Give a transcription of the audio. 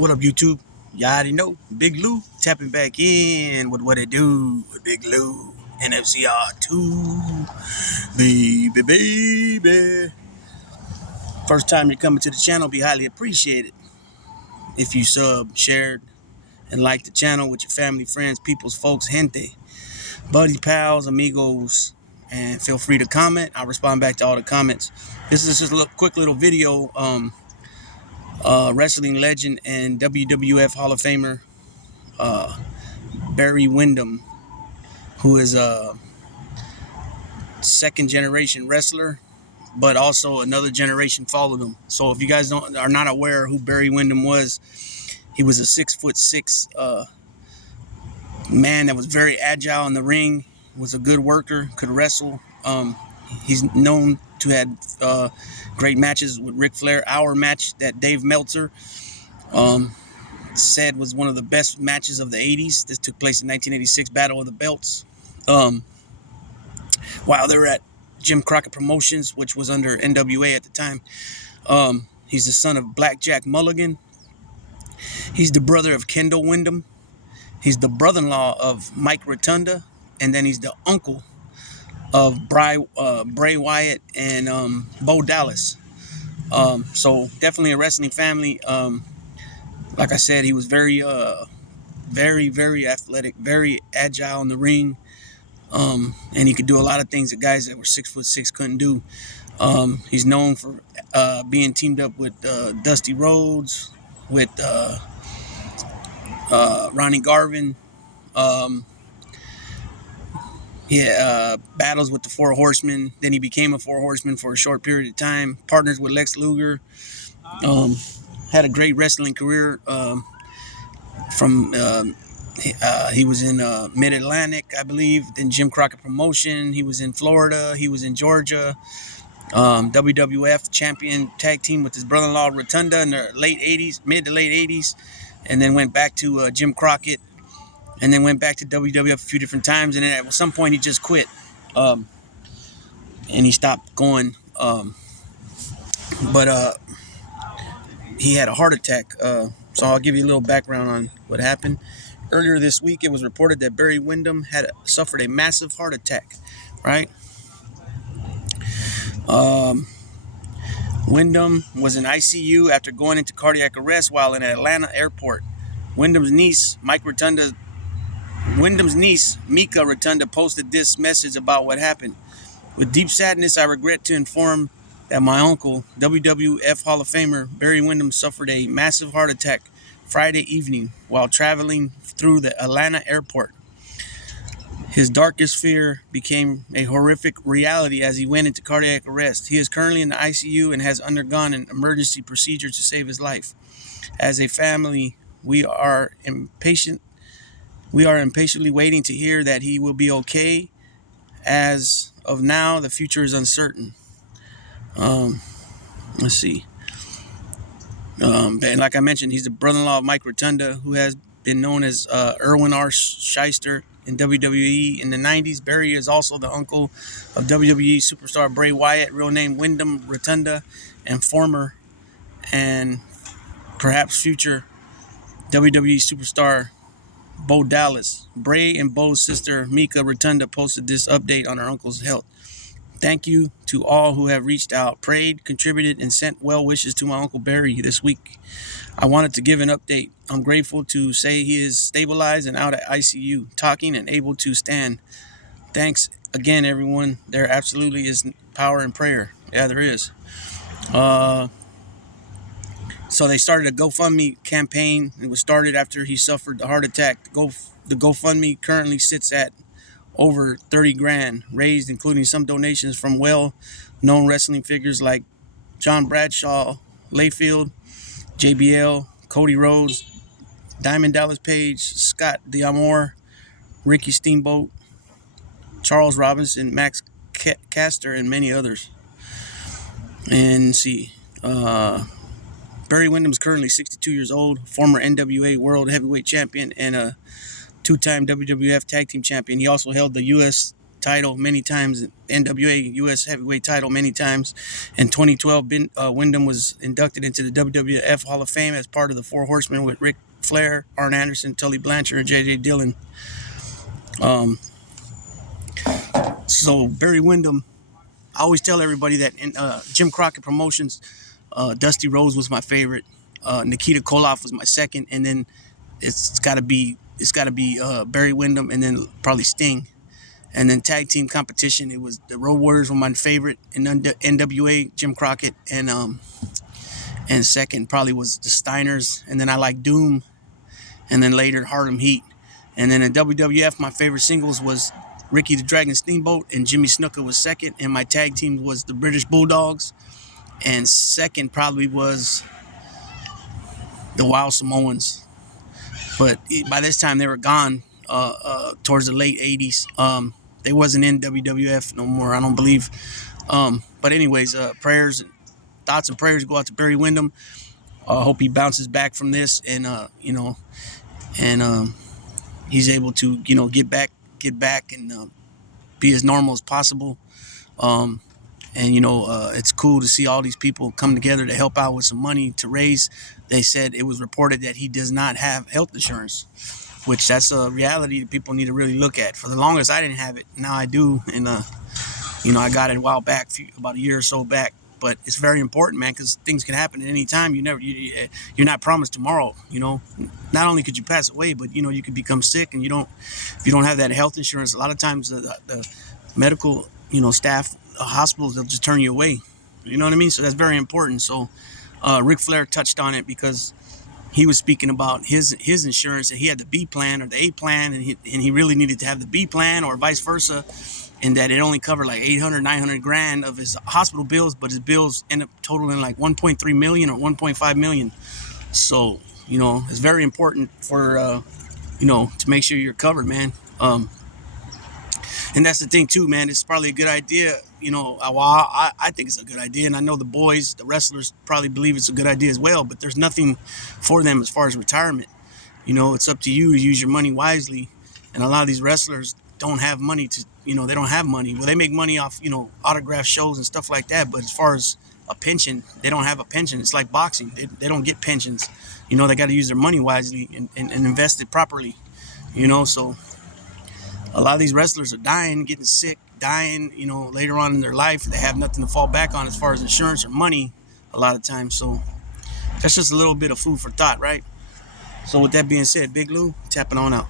What up, YouTube? You already know. Big Lou tapping back in with what it do with Big Lou. NFCR2. Baby. First time you're coming to the channel, be highly appreciated. If you sub, shared, and like the channel with your family, friends, peoples, folks, gente, buddy, pals, amigos, and feel free to comment. I'll respond back to all the comments. This is just a quick little video. Wrestling legend and WWF Hall of Famer Barry Windham, who is a second generation wrestler, but also another generation followed him. So if you guys are not aware who Barry Windham was, he was a 6'6" man that was very agile in the ring, was a good worker, could wrestle. He's known to have great matches with Ric Flair. Our match that Dave Meltzer said was one of the best matches of the 80s. This took place in 1986, Battle of the Belts. While they were at Jim Crockett Promotions, which was under NWA at the time. He's the son of Blackjack Mulligan. He's the brother of Kendall Windham. He's the brother-in-law of Mike Rotunda. And then he's the uncle of Bray Wyatt and Bo Dallas. So definitely a wrestling family. Like I said, he was very athletic, very agile in the ring. And he could do a lot of things that guys that were 6'6" couldn't do. He's known for being teamed up with Dusty Rhodes, with Ronnie Garvin. Battles with the Four Horsemen. Then he became a Four Horseman for a short period of time. Partners with Lex Luger. Had a great wrestling career. He was in Mid-Atlantic, I believe. Then Jim Crockett Promotion. He was in Florida. He was in Georgia. WWF champion tag team with his brother-in-law Rotunda in the mid to late 80s. And then went back to Jim Crockett. And then went back to WWF a few different times. And then at some point he just quit. And he stopped going. But he had a heart attack. So I'll give you a little background on what happened. Earlier this week, it was reported that Barry Windham had suffered a massive heart attack, right? Windham was in ICU after going into cardiac arrest while in Atlanta airport. Windham's niece, Mika Rotunda, posted this message about what happened. With deep sadness, I regret to inform that my uncle, WWF Hall of Famer Barry Windham, suffered a massive heart attack Friday evening while traveling through the Atlanta airport. His darkest fear became a horrific reality as he went into cardiac arrest. He is currently in the ICU and has undergone an emergency procedure to save his life. As a family, we are impatiently waiting to hear that he will be okay. As of now, the future is uncertain. Let's see. And like I mentioned, he's the brother-in-law of Mike Rotunda, who has been known as Erwin R. Shyster in WWE in the 90s. Barry is also the uncle of WWE superstar Bray Wyatt, real name Windham Rotunda, and former and perhaps future WWE superstar Bo Dallas. Bray and Bo's sister Mika Rotunda posted this update on her uncle's health. Thank you to all who have reached out, prayed, contributed, and sent well wishes to my Uncle Barry this week. I wanted to give an update. I'm grateful to say he is stabilized and out at ICU, talking and able to stand. Thanks again, everyone. There absolutely is power in prayer. Yeah, there is. So they started a GoFundMe campaign. It was started after he suffered the heart attack. The GoFundMe currently sits at over 30 grand raised, including some donations from well-known wrestling figures like John Bradshaw, Layfield, JBL, Cody Rhodes, Diamond Dallas Page, Scott D'Amore, Ricky Steamboat, Charles Robinson, Max Caster, and many others. And see, Barry Windham is currently 62 years old, former NWA World Heavyweight Champion and a two-time WWF Tag Team Champion. He also held the U.S. title many times, NWA U.S. heavyweight title many times. In 2012, Windham was inducted into the WWF Hall of Fame as part of the Four Horsemen with Ric Flair, Arn Anderson, Tully Blanchard, and J.J. Dillon. So Barry Windham, I always tell everybody that in Jim Crockett Promotions, Dusty Rhodes was my favorite. Nikita Koloff was my second, and then it's got to be Barry Windham, and then probably Sting. And then tag team competition, it was the Road Warriors were my favorite in NWA, Jim Crockett, and second probably was the Steiners, and then I like Doom, and then later Harlem Heat. And then in WWF, my favorite singles was Ricky the Dragon Steamboat, and Jimmy Snuka was second, and my tag team was the British Bulldogs, and second probably was the Wild Samoans. But by this time they were gone towards the late 80s. They wasn't in WWF no more, I don't believe. But anyways, prayers, thoughts and prayers go out to Barry Windham. Hope he bounces back from this, and he's able to get back and be as normal as possible. It's cool to see all these people come together to help out with some money to raise. They said it was reported that he does not have health insurance, which that's a reality that people need to really look at. For the longest, I didn't have it. Now I do, and I got it a while back, about a year or so back. But it's very important, man, because things can happen at any time. You're not promised tomorrow. Not only could you pass away, but you could become sick, and if you don't have that health insurance, a lot of times the medical staff, hospitals, they'll just turn you away. You know what I mean? So that's very important. So Ric Flair touched on it because he was speaking about his insurance, and he had the B plan or the A plan, and he really needed to have the B plan or vice versa, and that it only covered like 800, 900 grand of his hospital bills, but his bills end up totaling like 1.3 million or 1.5 million. So, it's very important for, to make sure you're covered, man. And that's the thing too, man. It's probably a good idea. I think it's a good idea, and I know the boys, the wrestlers, probably believe it's a good idea as well. But there's nothing for them as far as retirement. It's up to you to use your money wisely. And a lot of these wrestlers don't have money to, they don't have money. Well, they make money off, autograph shows and stuff like that. But as far as a pension, they don't have a pension. It's like boxing. They don't get pensions. They got to use their money wisely and invest it properly. So a lot of these wrestlers are dying, getting sick, dying, later on in their life. They have nothing to fall back on as far as insurance or money a lot of times. So that's just a little bit of food for thought, right? So with that being said, Big Lou, tapping on out.